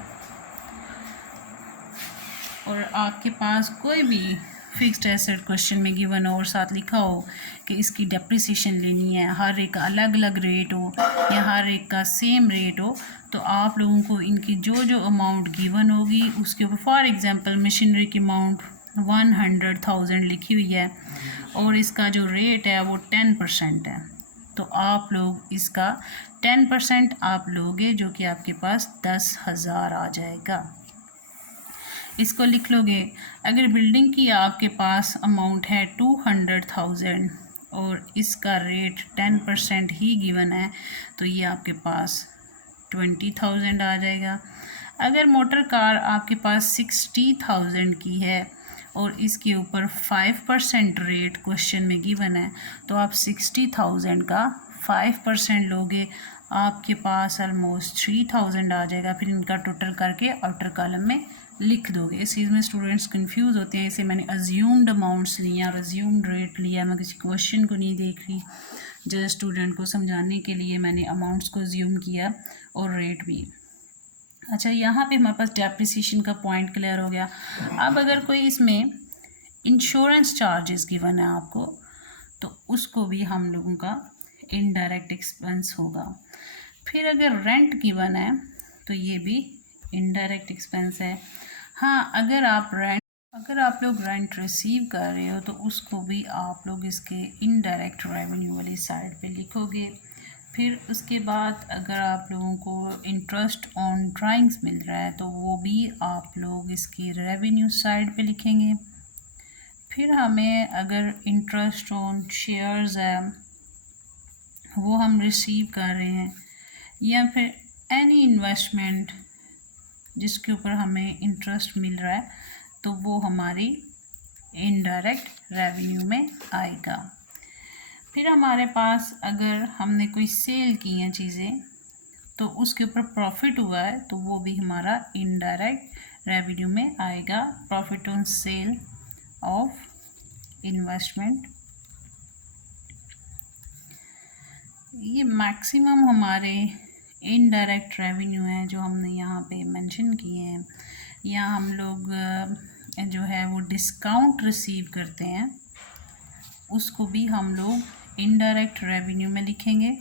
और आपके पास कोई भी फिक्स्ड एसेट क्वेश्चन में गिवन हो और साथ लिखा हो कि इसकी डेप्रिसिएशन लेनी है, हर एक का अलग अलग रेट हो या हर एक का सेम रेट हो, तो आप लोगों को इनकी जो जो अमाउंट गिवन होगी उसके ऊपर, फॉर एग्जांपल मशीनरी की अमाउंट 100,000 लिखी हुई है और इसका जो रेट है वो 10% है, तो आप लोग इसका 10% आप लोगे जो कि आपके पास 10,000 आ जाएगा। इसको लिख लोगे। अगर बिल्डिंग की आपके पास अमाउंट है 200,000 और इसका रेट 10% ही गिवन है तो ये आपके पास 20,000 आ जाएगा। अगर मोटर कार आपके पास 60,000 की है और इसके ऊपर 5% रेट क्वेश्चन में गिवन है तो आप 60,000 का 5% लोगे, आपके पास ऑलमोस्ट 3,000 आ जाएगा। फिर इनका टोटल करके आउटर कॉलम में लिख दोगे। इस चीज़ में स्टूडेंट्स कंफ्यूज होते हैं, इसे मैंने अज्यूम्ड अमाउंट्स लिया और अज्यूम्ड रेट लिया, मैं किसी क्वेश्चन को नहीं देख रही। जस्ट स्टूडेंट को समझाने के लिए मैंने अमाउंट्स को अज्यूम किया और रेट भी। अच्छा, यहाँ पे हमारे पास डेप्रिसिएशन का पॉइंट क्लियर हो गया। अब अगर कोई इसमें इंश्योरेंस चार्जेस गिवन है आपको तो उसको भी हम लोगों का इनडायरेक्ट एक्सपेंस होगा। फिर अगर रेंट गिवन है तो ये भी इनडायरेक्ट एक्सपेंस है। हाँ, अगर आप लोग रेंट रिसीव कर रहे हो तो उसको भी आप लोग इसके इनडायरेक्ट रेवेन्यू वाली साइड पे लिखोगे। फिर उसके बाद अगर आप लोगों को इंटरेस्ट ऑन ड्राइंग्स मिल रहा है तो वो भी आप लोग इसकी रेवेन्यू साइड पे लिखेंगे। फिर हमें अगर इंटरेस्ट ऑन शेयर्स है वो हम रिसीव कर रहे हैं या फिर एनी इन्वेस्टमेंट जिसके ऊपर हमें इंटरेस्ट मिल रहा है तो वो हमारी इनडायरेक्ट रेवेन्यू में आएगा। फिर हमारे पास अगर हमने कोई सेल की हैं चीज़ें तो उसके ऊपर प्रॉफिट हुआ है तो वो भी हमारा इनडायरेक्ट रेवेन्यू में आएगा। Profit on sale of investment, ये मैक्सिमम हमारे इनडायरेक्ट रेवेन्यू है जो हमने यहाँ पे मेंशन किए हैं। या हम लोग जो है वो डिस्काउंट रिसीव करते हैं उसको भी हम लोग इनडायरेक्ट रेवेन्यू में लिखेंगे।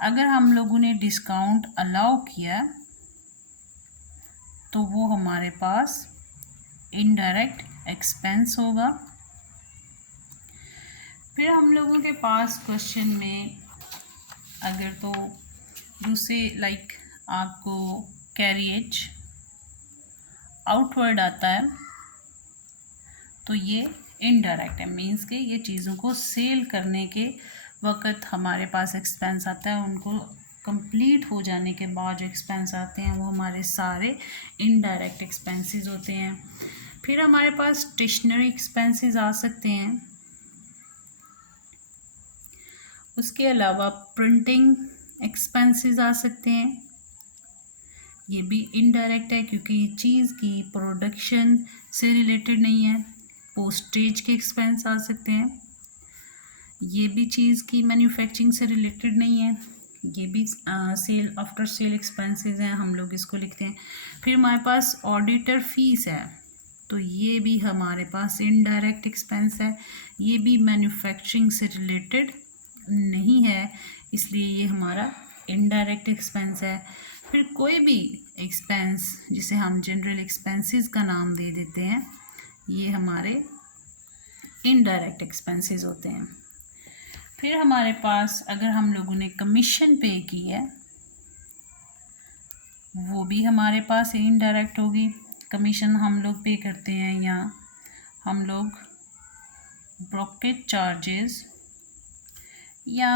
अगर हम लोगों ने डिस्काउंट अलाउ किया तो वो हमारे पास इनडायरेक्ट एक्सपेंस होगा। फिर हम लोगों के पास क्वेश्चन में अगर तो दूसरे लाइक आपको कैरिएज आउटवर्ड आता है तो ये इनडायरेक्ट है, मीन्स के ये चीज़ों को सेल करने के वक्त हमारे पास एक्सपेंस आता है, उनको कंप्लीट हो जाने के बाद जो एक्सपेंस आते हैं वो हमारे सारे इनडायरेक्ट एक्सपेंसेस होते हैं। फिर हमारे पास स्टेशनरी एक्सपेंसेस आ सकते हैं। उसके अलावा प्रिंटिंग एक्सपेंसेस आ सकते हैं, ये भी इनडायरेक्ट है क्योंकि ये चीज़ की प्रोडक्शन से रिलेटेड नहीं है। पोस्टेज के एक्सपेंस आ सकते हैं, ये भी चीज़ की मैन्युफैक्चरिंग से रिलेटेड नहीं है, ये भी सेल आफ्टर सेल एक्सपेंसेस हैं, हम लोग इसको लिखते हैं। फिर हमारे पास ऑडिटर फीस है तो ये भी हमारे पास इनडायरेक्ट एक्सपेंस है, ये भी मैन्युफैक्चरिंग से रिलेटेड नहीं है, इसलिए ये हमारा इनडायरेक्ट एक्सपेंस है। फिर कोई भी एक्सपेंस जिसे हम जनरल एक्सपेंसेस का नाम दे देते हैं, ये हमारे इनडायरेक्ट एक्सपेंसेस होते हैं। फिर हमारे पास अगर हम लोगों ने कमीशन पे की है वो भी हमारे पास इनडायरेक्ट होगी। कमीशन हम लोग पे करते हैं या हम लोग ब्रोकरेज चार्जेस या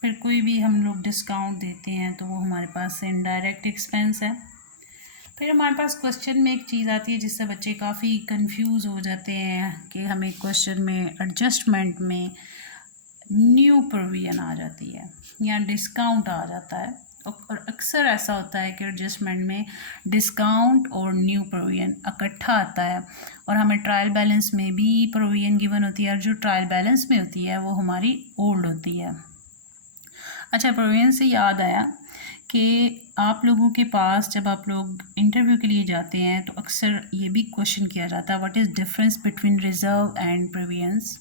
फिर कोई भी हम लोग डिस्काउंट देते हैं तो वो हमारे पास इनडायरेक्ट एक्सपेंस है। फिर हमारे पास क्वेश्चन में एक चीज़ आती है जिससे बच्चे काफ़ी कंफ्यूज हो जाते हैं कि हमें क्वेश्चन में एडजस्टमेंट में न्यू प्रोविजन आ जाती है या डिस्काउंट आ जाता है, और अक्सर ऐसा होता है कि एडजस्टमेंट में डिस्काउंट और न्यू प्रोविजन इकट्ठा आता है और हमें ट्रायल बैलेंस में भी प्रोविजन गिवन होती है और जो ट्रायल बैलेंस में होती है वो हमारी ओल्ड होती है। अच्छा, प्रोविजन से याद आया कि आप लोगों के पास जब आप लोग इंटरव्यू के लिए जाते हैं तो अक्सर ये भी क्वेश्चन किया जाता है what is difference between reserve and provisions.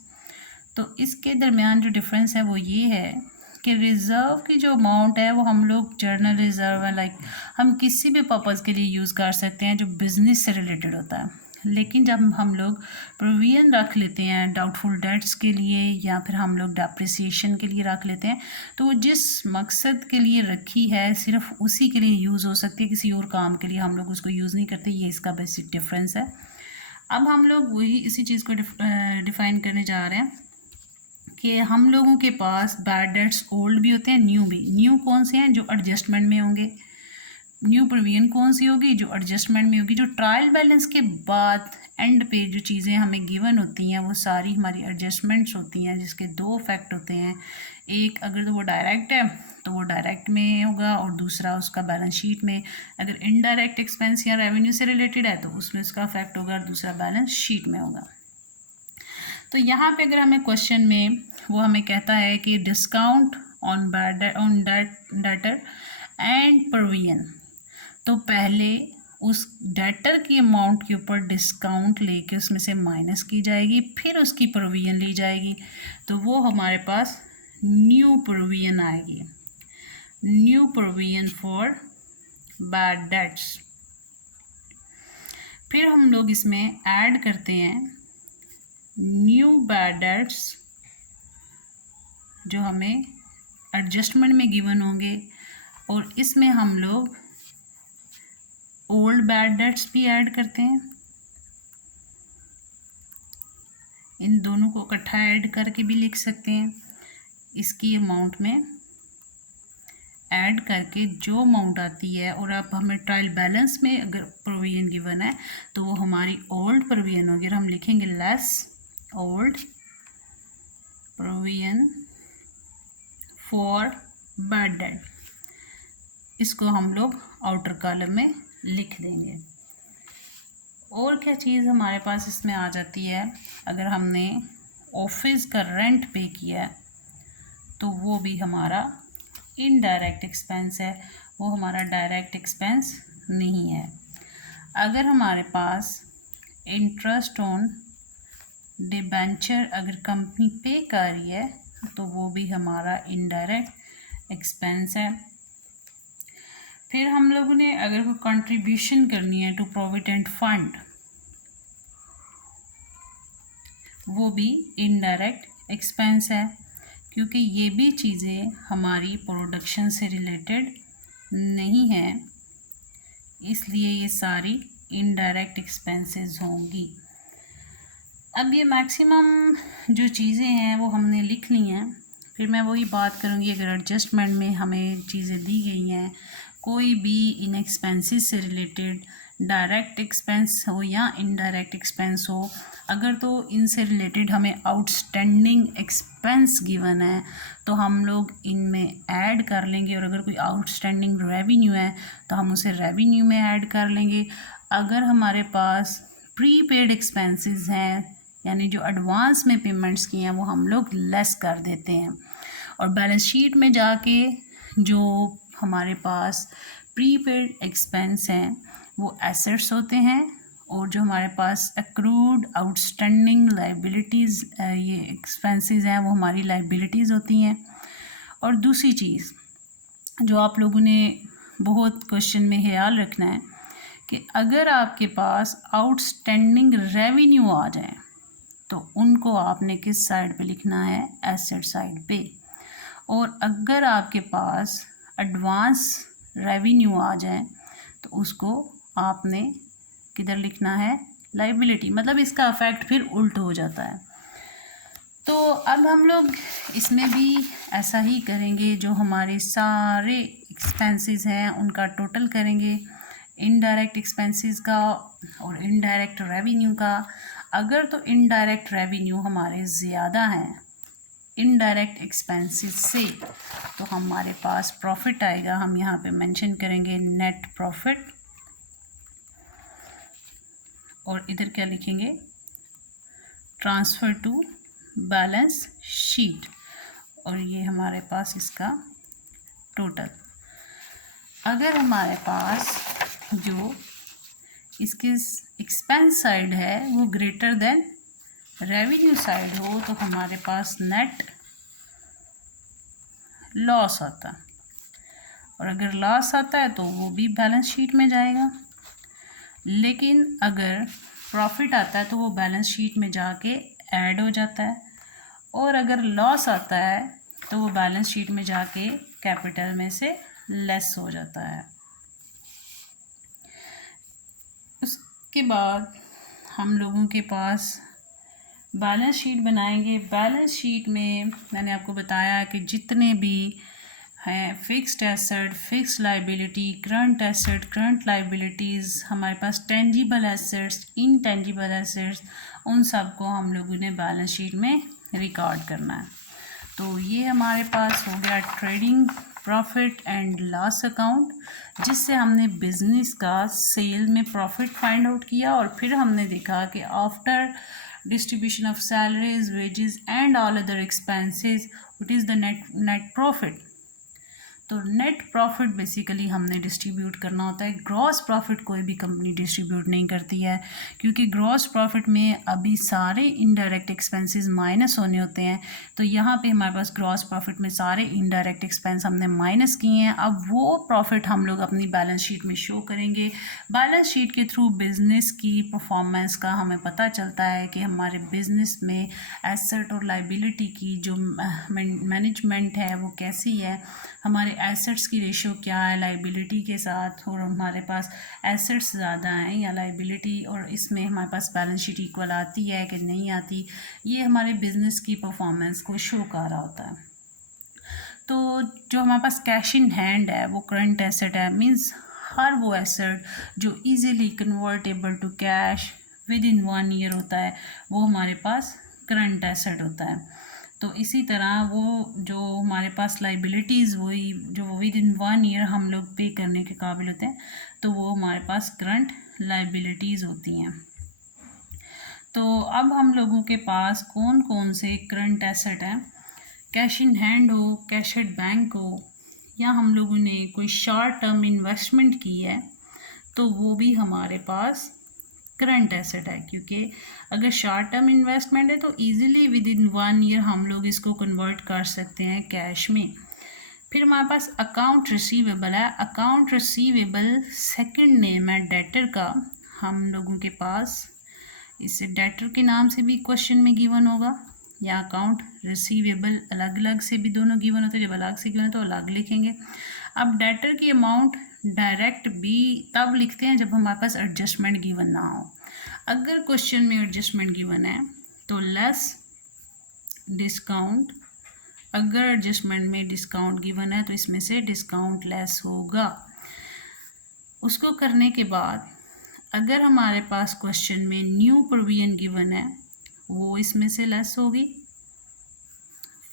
तो इसके दरमियान जो डिफरेंस है वो ये है कि रिज़र्व की जो अमाउंट है वो हम लोग जर्नल रिज़र्व है, लाइक हम किसी भी पर्पज़ के लिए यूज़ कर सकते हैं जो बिज़नेस से रिलेटेड होता है। लेकिन जब हम लोग प्रोविजन रख लेते हैं डाउटफुल डेट्स के लिए या फिर हम लोग डेप्रिसिएशन के लिए रख लेते हैं तो वो जिस मकसद के लिए रखी है सिर्फ उसी के लिए यूज़ हो सकती है, किसी और काम के लिए हम लोग उसको यूज़ नहीं करते। ये इसका बेसिक डिफरेंस है। अब हम लोग वही इसी चीज़ को डिफ़ाइन करने जा रहे हैं कि हम लोगों के पास बैड डेट्स ओल्ड भी होते हैं, न्यू भी। न्यू कौन से हैं? जो एडजस्टमेंट में होंगे। न्यू प्रोविजन कौन सी होगी? जो एडजस्टमेंट में होगी। जो ट्रायल बैलेंस के बाद एंड पे जो चीज़ें हमें गिवन होती हैं वो सारी हमारी एडजस्टमेंट्स होती हैं, जिसके दो फैक्ट होते हैं। एक अगर तो वो डायरेक्ट है तो वो डायरेक्ट में होगा और दूसरा उसका बैलेंस शीट में। अगर इनडायरेक्ट एक्सपेंस या रेवेन्यू से रिलेटेड है तो उसमें उसका फैक्ट होगा और दूसरा बैलेंस शीट में होगा। तो यहाँ पे अगर हमें क्वेश्चन में वो हमें कहता है कि discount on debtor and provision, तो पहले उस डेटर की अमाउंट के ऊपर डिस्काउंट लेके उसमें से माइनस की जाएगी, फिर उसकी प्रोविजन ली जाएगी, तो वो हमारे पास न्यू प्रोविजन आएगी। New provision for bad debts. फिर हम लोग इसमें ऐड करते हैं न्यू बैड डेट्स जो हमें एडजस्टमेंट में गिवन होंगे, और इसमें हम लोग ओल्ड बैड डेट्स भी ऐड करते हैं। इन दोनों को इकट्ठा ऐड करके भी लिख सकते हैं। इसकी अमाउंट में ऐड करके जो अमाउंट आती है, और अब हमें ट्रायल बैलेंस में अगर प्रोविजन गिवन है तो वो हमारी ओल्ड प्रोविजन होगी और हम लिखेंगे less old provision for bad debt. इसको हम लोग आउटर कॉलम में लिख देंगे। और क्या चीज़ हमारे पास इसमें आ जाती है? अगर हमने ऑफिस का रेंट पे किया तो वो भी हमारा इनडायरेक्ट एक्सपेंस है, वो हमारा डायरेक्ट एक्सपेंस नहीं है। अगर हमारे पास इंटरेस्ट ऑन डिबेंचर अगर कंपनी पे कर रही है तो वो भी हमारा इनडायरेक्ट एक्सपेंस है। फिर हम लोगों ने अगर कोई कंट्रीब्यूशन करनी है टू प्रोविडेंट फंड, वो भी इनडायरेक्ट एक्सपेंस है, क्योंकि ये भी चीज़ें हमारी प्रोडक्शन से रिलेटेड नहीं है, इसलिए ये सारी इनडायरेक्ट एक्सपेंसेस होंगी। अब ये मैक्सिमम जो चीज़ें हैं वो हमने लिख ली हैं। फिर मैं वही बात करूँगी, अगर एडजस्टमेंट में हमें चीज़ें दी गई हैं, कोई भी इन एक्सपेंसेस से रिलेटेड डायरेक्ट एक्सपेंस हो या इनडायरेक्ट एक्सपेंस हो, अगर तो इनसे रिलेटेड हमें आउटस्टैंडिंग एक्सपेंस गिवन है तो हम लोग इनमें ऐड कर लेंगे, और अगर कोई आउटस्टैंडिंग रेवेन्यू है तो हम उसे रेवेन्यू में ऐड कर लेंगे। अगर हमारे पास प्री पेड एक्सपेंसेस हैं, यानी जो एडवांस में पेमेंट्स की हैं, वो हम लोग लेस कर देते हैं। और बैलेंस शीट में जाके जो हमारे पास प्री पेड एक्सपेंस हैं वो एसेट्स होते हैं, और जो हमारे पास एक्रूड आउटस्टैंडिंग लाइबिलिटीज़ ये एक्सपेंसेस हैं वो हमारी लाइबिलिटीज़ होती हैं। और दूसरी चीज़ जो आप लोगों ने बहुत क्वेश्चन में ख्याल रखना है कि अगर आपके पास आउटस्टैंडिंग रेवेन्यू आ जाए तो उनको आपने किस साइड पे लिखना है, एसेट साइड पे। और अगर आपके पास एडवांस रेवेन्यू आ जाए तो उसको आपने किधर लिखना है, लाइबिलिटी। मतलब इसका इफेक्ट फिर उल्ट हो जाता है। तो अब हम लोग इसमें भी ऐसा ही करेंगे, जो हमारे सारे एक्सपेंसेस हैं उनका टोटल करेंगे, इनडायरेक्ट एक्सपेंसेस का और इनडायरेक्ट रेवेन्यू का। अगर तो इनडायरेक्ट रेवेन्यू हमारे ज़्यादा हैं इनडायरेक्ट एक्सपेंसेस से, तो हमारे पास प्रॉफिट आएगा। हम यहाँ पे मेंशन करेंगे नेट प्रॉफिट, और इधर क्या लिखेंगे, ट्रांसफ़र टू बैलेंस शीट, और ये हमारे पास इसका टोटल। अगर हमारे पास जो इसके एक्सपेंस साइड है वो ग्रेटर देन रेवेन्यू साइड हो तो हमारे पास नेट लॉस आता, और अगर लॉस आता है तो वो भी बैलेंस शीट में जाएगा। लेकिन अगर प्रॉफिट आता है तो वो बैलेंस शीट में जाके ऐड हो जाता है, और अगर लॉस आता है तो वो बैलेंस शीट में जाके कैपिटल में से लेस हो जाता है। उसके बाद हम लोगों के पास बैलेंस शीट बनाएंगे। बैलेंस शीट में मैंने आपको बताया कि जितने भी हैं fixed asset, fixed liability, current asset, current liabilities, हमारे पास टेंजिबल एसेट्स, इनटेंजिबल एसेट्स, उन सब को हम लोगों ने बैलेंस शीट में रिकॉर्ड करना है। तो ये हमारे पास हो गया trading profit and loss account, जिससे हमने बिजनेस का सेल में प्रॉफिट फाइंड आउट किया, और फिर हमने देखा कि after distribution of salaries, wages and all other expenses, what is the net profit। तो नेट प्रॉफिट बेसिकली हमने डिस्ट्रीब्यूट करना होता है। ग्रॉस प्रॉफिट कोई भी कंपनी डिस्ट्रीब्यूट नहीं करती है, क्योंकि ग्रॉस प्रॉफिट में अभी सारे इनडायरेक्ट एक्सपेंसेस माइनस होने होते हैं। तो यहाँ पे हमारे पास ग्रॉस प्रॉफिट में सारे इनडायरेक्ट एक्सपेंस हमने माइनस किए हैं। अब वो प्रॉफिट हम लोग अपनी बैलेंस शीट में शो करेंगे। बैलेंस शीट के थ्रू बिजनेस की परफॉर्मेंस का हमें पता चलता है कि हमारे बिजनेस में एसेट और लाइबिलिटी की जो मैनेजमेंट है वो कैसी है, हमारे एसेट्स की रेशियो क्या है लाइबिलिटी के साथ, और हमारे पास एसेट्स ज़्यादा हैं या लाइबिलिटी, और इसमें हमारे पास बैलेंस शीट इक्वल आती है कि नहीं आती, ये हमारे बिजनेस की परफॉर्मेंस को शो कर रहा होता है। तो जो हमारे पास कैश इन हैंड है वो करंट एसेट है, मींस हर वो एसेट जो easily convertible to cash within 1 year होता है वो हमारे पास करंट एसेट होता है। तो इसी तरह वो जो हमारे पास लाइबिलिटीज़ वही जो विद इन 1 ईयर हम लोग पे करने के काबिल होते हैं, तो वो हमारे पास करंट लाइबिलिटीज़ होती हैं। तो अब हम लोगों के पास कौन कौन से करंट एसेट हैं, कैश इन हैंड हो, कैश एट बैंक हो, या हम लोगों ने कोई शॉर्ट टर्म इन्वेस्टमेंट की है तो वो भी हमारे पास करंट एसेट है, क्योंकि अगर शॉर्ट टर्म इन्वेस्टमेंट है तो इजीली विद इन 1 ईयर हम लोग इसको कन्वर्ट कर सकते हैं कैश में। फिर हमारे पास अकाउंट रिसीवेबल है। अकाउंट रिसीवेबल सेकंड नेम है डेटर का हम लोगों के पास। इसे डेटर के नाम से भी क्वेश्चन में गिवन होगा, या अकाउंट रिसीवेबल अलग अलग से भी दोनों गिवन होते हैं। जब अलग से गिवन है तो अलग लिखेंगे। अब डेटर की अमाउंट डायरेक्ट भी तब लिखते हैं जब हमारे पास एडजस्टमेंट गिवन ना हो। अगर क्वेश्चन में एडजस्टमेंट गिवन है तो लेस डिस्काउंट, अगर एडजस्टमेंट में डिस्काउंट गिवन है तो इसमें से डिस्काउंट लेस होगा। उसको करने के बाद अगर हमारे पास क्वेश्चन में न्यू प्रोविजन गिवन है वो इसमें से लेस होगी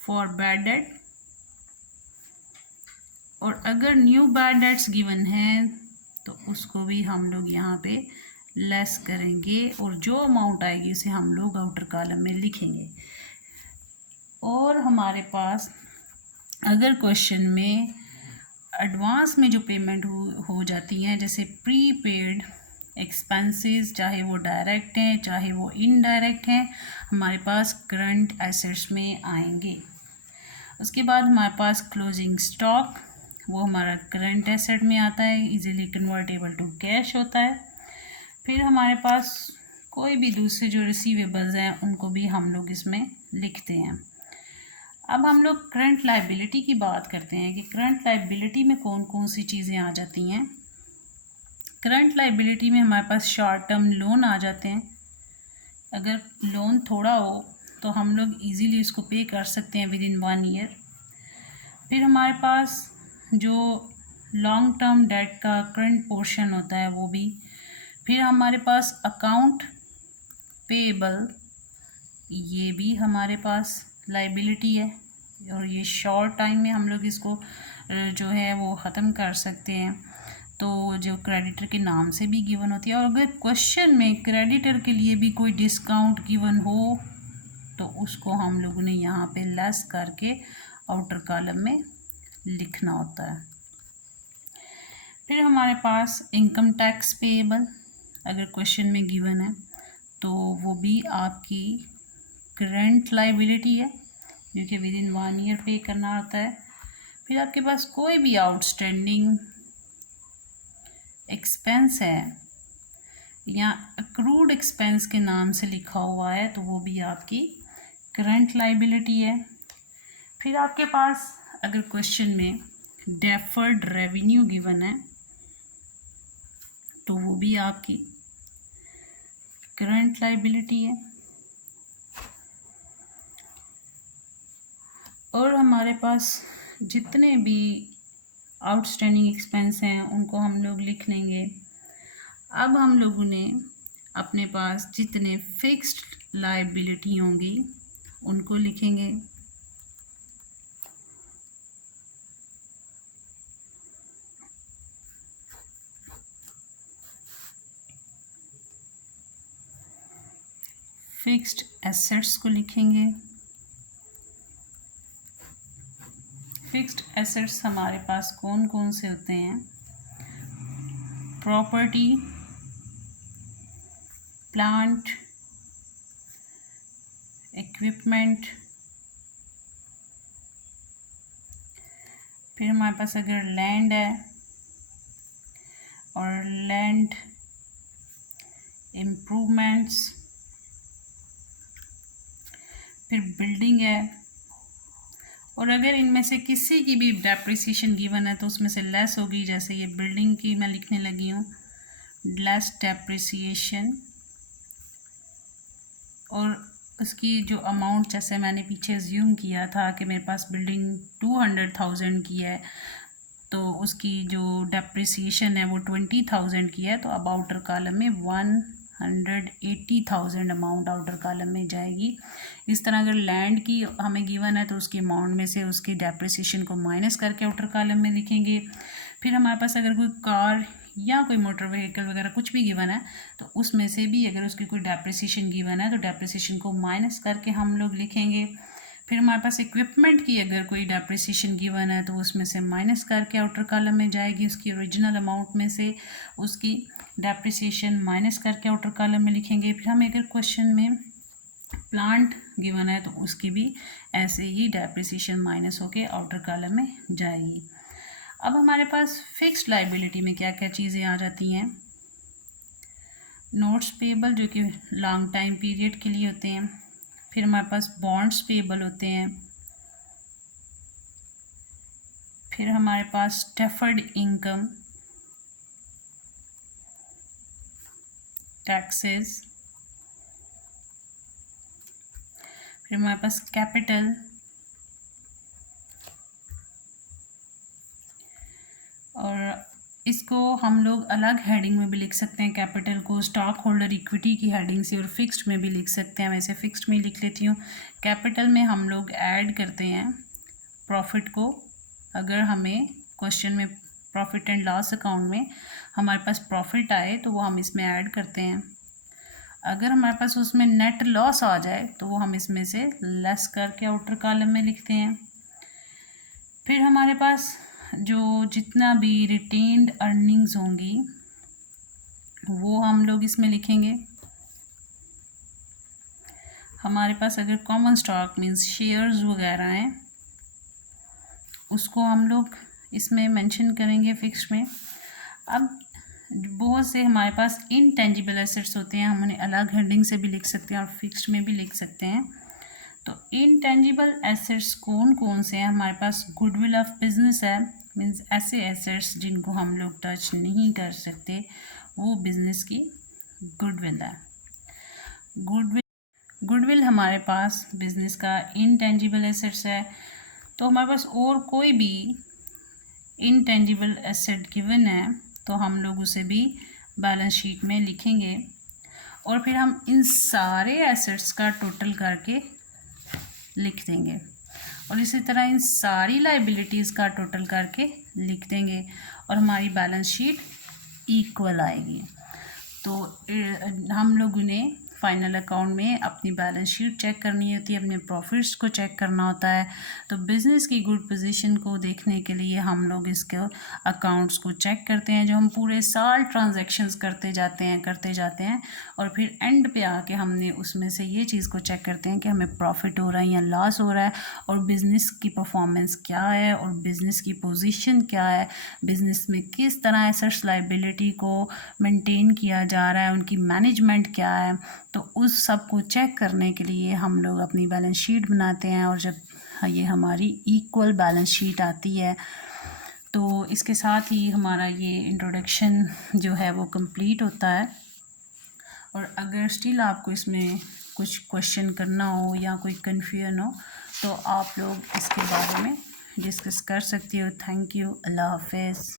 फॉर बैड डेट, और अगर न्यू बैड डेट्स गिवन है तो उसको भी हम लोग यहाँ पे लेस करेंगे, और जो अमाउंट आएगी उसे हम लोग आउटर कॉलम में लिखेंगे। और हमारे पास अगर क्वेश्चन में एडवांस में जो पेमेंट हो जाती हैं, जैसे प्रीपेड एक्सपेंसेस, चाहे वो डायरेक्ट हैं चाहे वो इनडायरेक्ट हैं, हमारे पास करंट एसेट्स में आएंगे। उसके बाद हमारे पास क्लोजिंग स्टॉक, वो हमारा करंट एसेट में आता है, इजीली कन्वर्टेबल टू कैश होता है। फिर हमारे पास कोई भी दूसरे जो रिसीवेबल्स हैं उनको भी हम लोग इसमें लिखते हैं। अब हम लोग करंट लायबिलिटी की बात करते हैं कि करंट लायबिलिटी में कौन कौन सी चीज़ें आ जाती हैं। करंट लायबिलिटी में हमारे पास शॉर्ट टर्म लोन आ जाते हैं। अगर लोन थोड़ा हो तो हम लोग इजीली उसको पे कर सकते हैं विद इन 1 ईयर। फिर हमारे पास जो लॉन्ग टर्म डेट का करंट पोर्शन होता है वो भी। फिर हमारे पास अकाउंट पेएबल, ये भी हमारे पास लायबिलिटी है, और ये शॉर्ट टाइम में हम लोग इसको जो है वो ख़त्म कर सकते हैं। तो जो क्रेडिटर के नाम से भी गिवन होती है, और अगर क्वेश्चन में क्रेडिटर के लिए भी कोई डिस्काउंट गिवन हो तो उसको हम लोगों ने यहाँ पे लेस करके आउटर कॉलम में लिखना होता है। फिर हमारे पास इनकम टैक्स पेएबल, अगर क्वेश्चन में गिवन है तो वो भी आपकी करंट लायबिलिटी है, जो कि विद इन 1 ईयर पे करना होता है। फिर आपके पास कोई भी आउटस्टैंडिंग एक्सपेंस है या अक्रूड एक्सपेंस के नाम से लिखा हुआ है तो वो भी आपकी करंट लायबिलिटी है। फिर आपके पास अगर क्वेश्चन में डेफर्ड रेवेन्यू गिवन है तो वो भी आपकी करंट लायबिलिटी है। और हमारे पास जितने भी आउटस्टैंडिंग एक्सपेंस हैं उनको हम लोग लिख लेंगे। अब हम लोगों ने अपने पास जितने फिक्स्ड लायबिलिटी होंगी उनको लिखेंगे। फिक्स्ड एसेट्स को लिखेंगे। फिक्स्ड एसेट्स हमारे पास कौन कौन से होते हैं? Property, plant, equipment. फिर हमारे पास अगर लैंड है और लैंड इम्प्रूवमेंट्स, फिर बिल्डिंग है, और अगर इनमें से किसी की भी डेप्रिसिएशन गिवन है तो उसमें से लेस होगी। जैसे ये बिल्डिंग की मैं लिखने लगी हूँ लेस डेप्रिसिएशन, और उसकी जो अमाउंट जैसे मैंने पीछे अज्यूम किया था कि मेरे पास बिल्डिंग 200,000 की है तो उसकी जो डेप्रिसिएशन है वो 20,000 की है, तो अब आउटर कॉलम में 180,000 अमाउंट आउटर कॉलम में जाएगी। इस तरह अगर लैंड की हमें गिवन है तो उसकी अमाउंट में से उसकी डेप्रिसिएशन को माइनस करके आउटर कॉलम में लिखेंगे। फिर हमारे पास अगर कोई कार या कोई मोटर व्हीकल वगैरह कुछ भी गिवन है तो उसमें से भी अगर उसकी कोई डेप्रिसिएशन गिवन है तो डेप्रिसिएशन को माइनस करके हम लोग लिखेंगे। फिर हमारे पास इक्विपमेंट की अगर कोई डेप्रिसिएशन गिवन है तो उसमें से माइनस करके आउटर कॉलम में जाएगी, उसकी ओरिजिनल अमाउंट में से उसकी डेप्रिसिएशन माइनस करके आउटर कॉलम में लिखेंगे। फिर हमें अगर क्वेश्चन में प्लांट गिवन है तो उसकी भी ऐसे ही डेप्रिसिएशन माइनस होके आउटर कॉलम में जाएगी। अब हमारे पास फिक्स्ड लाइबिलिटी में क्या क्या चीज़ें आ जाती हैं। नोट्स पेबल जो कि लॉन्ग टाइम पीरियड के लिए होते हैं। फिर हमारे पास बॉन्ड्स पेबल होते हैं। फिर हमारे पास डेफर्ड इनकम, टैक्सेस। फिर हमारे पास कैपिटल, और इसको हम लोग अलग हेडिंग में भी लिख सकते हैं। कैपिटल को स्टॉक होल्डर इक्विटी की हेडिंग से और फिक्स्ड में भी लिख सकते हैं। वैसे फिक्स्ड में लिख लेती हूँ। कैपिटल में हम लोग ऐड करते हैं प्रॉफिट को। अगर हमें क्वेश्चन में प्रॉफिट एंड लॉस अकाउंट में हमारे पास प्रॉफिट आए तो वो हम इसमें ऐड करते हैं। अगर हमारे पास उसमें नेट लॉस आ जाए तो वो हम इसमें से लेस करके आउटर कॉलम में लिखते हैं। फिर हमारे पास जो जितना भी रिटेन्ड अर्निंग्स होंगी वो हम लोग इसमें लिखेंगे। हमारे पास अगर कॉमन स्टॉक मीन्स शेयर्स वगैरह हैं उसको हम लोग इसमें मेंशन करेंगे फिक्स्ड में। अब बहुत से हमारे पास इनटेंजिबल एसेट्स होते हैं, हम उन्हें अलग हेडिंग से भी लिख सकते हैं और फिक्स्ड में भी लिख सकते हैं। तो इनटेंजिबल एसेट्स कौन कौन से हैं। हमारे पास गुडविल ऑफ बिजनेस है, मीन्स ऐसे एसेट्स जिनको हम लोग टच नहीं कर सकते, वो बिजनेस की गुडविल है। गुडविल हमारे पास बिजनेस का इनटेंजिबल एसेट्स है। तो हमारे पास और कोई भी इनटेंजिबल एसेट गिवन है तो हम लोग उसे भी बैलेंस शीट में लिखेंगे और फिर हम इन सारे एसेट्स का टोटल करके लिख देंगे और इसी तरह इन सारी लाइबिलिटीज़ का टोटल करके लिख देंगे और हमारी बैलेंस शीट इक्वल आएगी। तो हम लोग उन्हें फाइनल अकाउंट में अपनी बैलेंस शीट चेक करनी होती है, अपने प्रॉफिट्स को चेक करना होता है। तो बिज़नेस की गुड पोजीशन को देखने के लिए हम लोग इसके अकाउंट्स को चेक करते हैं, जो हम पूरे साल ट्रांजैक्शंस करते जाते हैं और फिर एंड पे आके हमने उसमें से ये चीज़ को चेक करते हैं कि हमें प्रॉफिट हो रहा है या लॉस हो रहा है और बिज़नेस की परफॉर्मेंस क्या है और बिज़नेस की पोजीशन क्या है, बिज़नेस में किस तरह एसेट्स लाइबिलिटी को मेंटेन किया जा रहा है, उनकी मैनेजमेंट क्या है। तो उस सब को चेक करने के लिए हम लोग अपनी बैलेंस शीट बनाते हैं और जब ये हमारी इक्वल बैलेंस शीट आती है तो इसके साथ ही हमारा ये इंट्रोडक्शन जो है वो कंप्लीट होता है। और अगर स्टिल आपको इसमें कुछ क्वेश्चन करना हो या कोई कन्फ्यूजन हो तो आप लोग इसके बारे में डिस्कस कर सकती हो। Thank you. अल्लाह हाफिज़।